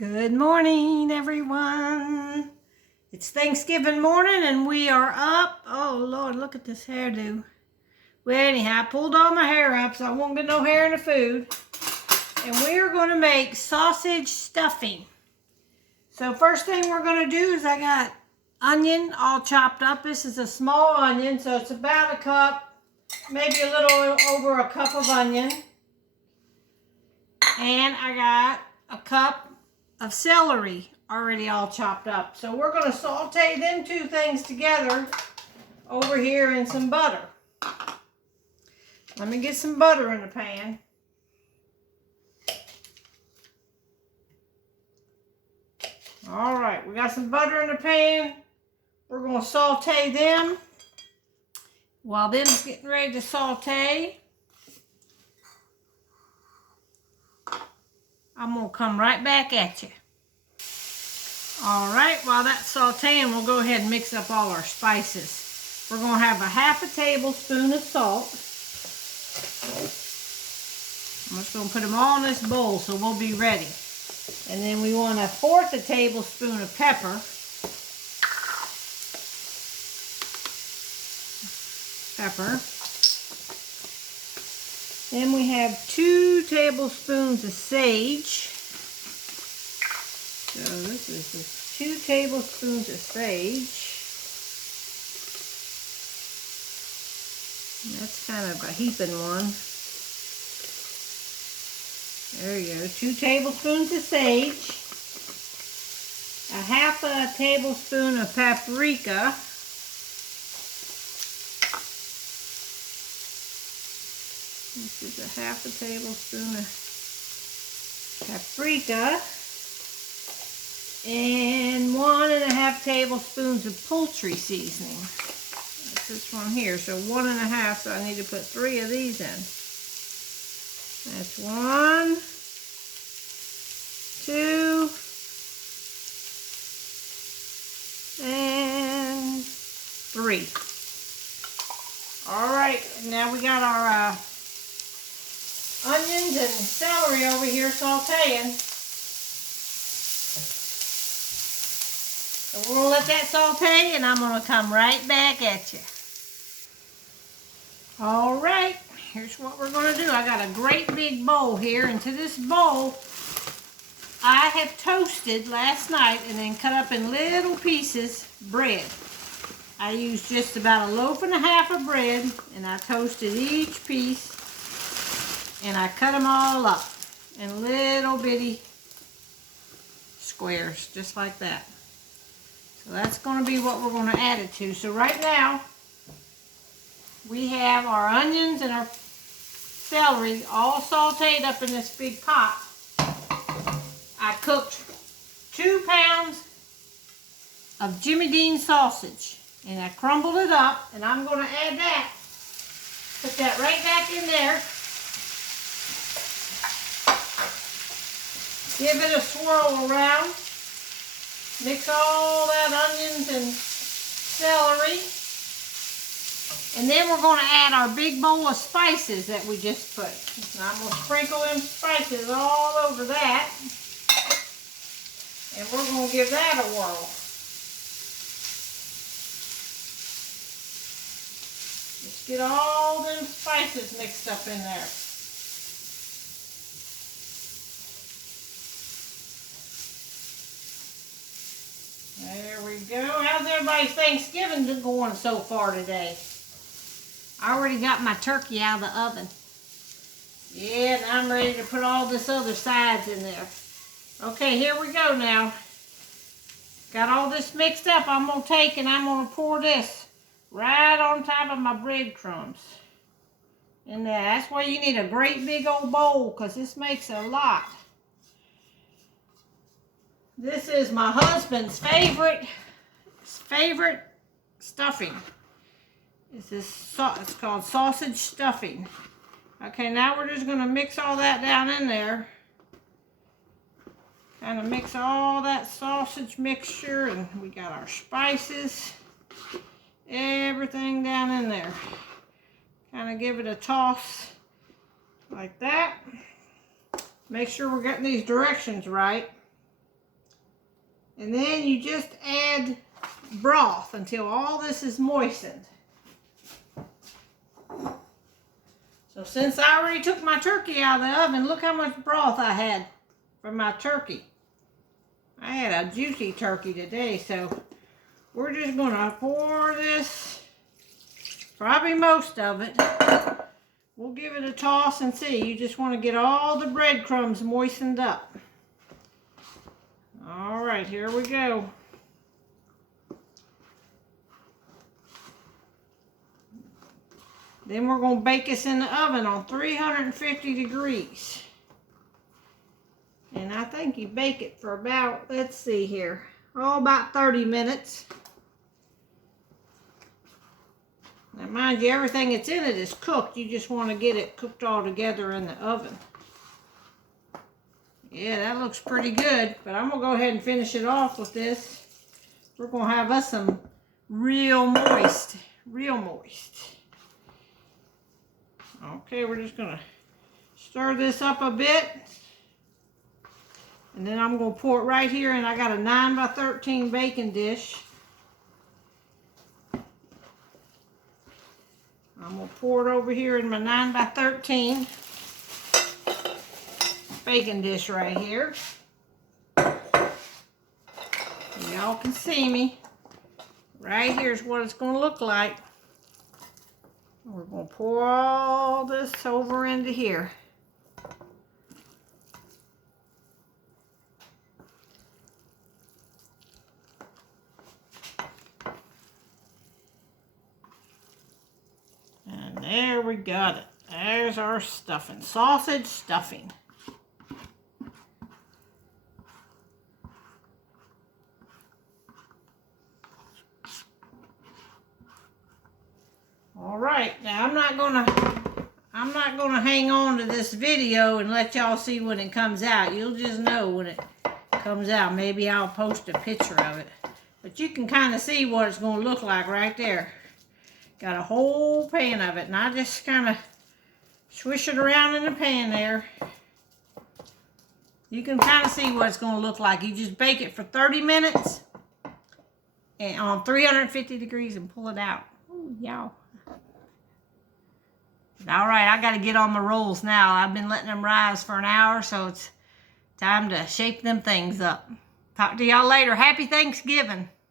Good morning, everyone. It's Thanksgiving morning and we are up. Oh, Lord, look at this hairdo. Well, anyhow, I pulled all my hair up so I won't get no hair in the food. And we are going to make sausage stuffing. So first thing we're going to do is I got onion all chopped up. This is a small onion, so it's about a cup, maybe a little over a cup of onion. And I got a cup of celery already all chopped up. So we're going to saute them two things together over here in some butter. Let me get some butter in the pan. All right, we got some butter in the pan. We're going to saute them. While them's getting ready to saute, I'm going to come right back at you. All right, while that's sauteing, we'll go ahead and mix up all our spices. We're going to have a half a tablespoon of salt. I'm just going to put them all in this bowl so we'll be ready. And then we want 1/4 tablespoon of pepper. Then we have 2 tablespoons of sage. So this is just 2 tablespoons of sage. And that's kind of a heaping one. There you go, 2 tablespoons of sage. 1/2 tablespoon of paprika. This is 1/2 tablespoon of paprika. And 1 1/2 tablespoons of poultry seasoning. That's this one here, so 1 1/2, so I need to put 3 of these in. That's 1, 2, and 3. All right, now we got our onions and celery over here sauteing. So we're going to let that saute, and I'm going to come right back at you. All right, here's what we're going to do. I got a great big bowl here, and to this bowl, I have toasted last night and then cut up in little pieces bread. I used just about 1.5 loaves of bread, and I toasted each piece, and I cut them all up in little bitty squares, just like that. So that's going to be what we're going to add it to. So right now, we have our onions and our celery all sauteed up in this big pot. I cooked 2 pounds of Jimmy Dean sausage, and I crumbled it up, and I'm going to add that. Put that right back in there. Give it a swirl around. Mix all that onions and celery. And then we're going to add our big bowl of spices that we just put. And I'm going to sprinkle them spices all over that. And we're going to give that a whirl. Just get all them spices mixed up in there. There we go. How's everybody's Thanksgiving going so far today? I already got my turkey out of the oven. Yeah, and I'm ready to put all this other sides in there. Okay, here we go now. Got all this mixed up. I'm going to take and I'm going to pour this right on top of my breadcrumbs. And that's why you need a great big old bowl, because this makes a lot. This is my husband's favorite stuffing. It's called sausage stuffing. Okay, now we're just going to mix all that down in there. Kind of mix all that sausage mixture, and we got our spices. Everything down in there. Kind of give it a toss like that. Make sure we're getting these directions right. And then you just add broth until all this is moistened. So since I already took my turkey out of the oven, look how much broth I had for my turkey. I had a juicy turkey today, so we're just gonna pour this, probably most of it. We'll give it a toss and see. You just want to get all the breadcrumbs moistened up. All right, here we go. Then we're going to bake this in the oven on 350 degrees. And I think you bake it for about, let's see here, about 30 minutes. Now mind you, everything that's in it is cooked. You just want to get it cooked all together in the oven. Yeah, that looks pretty good. But I'm going to go ahead and finish it off with this. We're going to have us some real moist. Real moist. Okay, we're just going to stir this up a bit. And then I'm going to pour it right here. And I got a 9 by 13 baking dish. I'm going to pour it over here in my 9 by 13 baking dish right here. Y'all can see me. Right here's what it's going to look like. We're going to pour all this over into here. And there we got it. There's our stuffing. Sausage stuffing. All right, now I'm not gonna hang on to this video and let y'all see when it comes out. You'll just know when it comes out. Maybe I'll post a picture of it. But you can kind of see what it's gonna look like right there. Got a whole pan of it, and I just kind of swish it around in the pan there. You can kind of see what it's gonna look like. You just bake it for 30 minutes and on 350 degrees and pull it out. Ooh, y'all. All right, I got to get on my rolls now. I've been letting them rise for an hour, so it's time to shape them things up. Talk to y'all later. Happy Thanksgiving.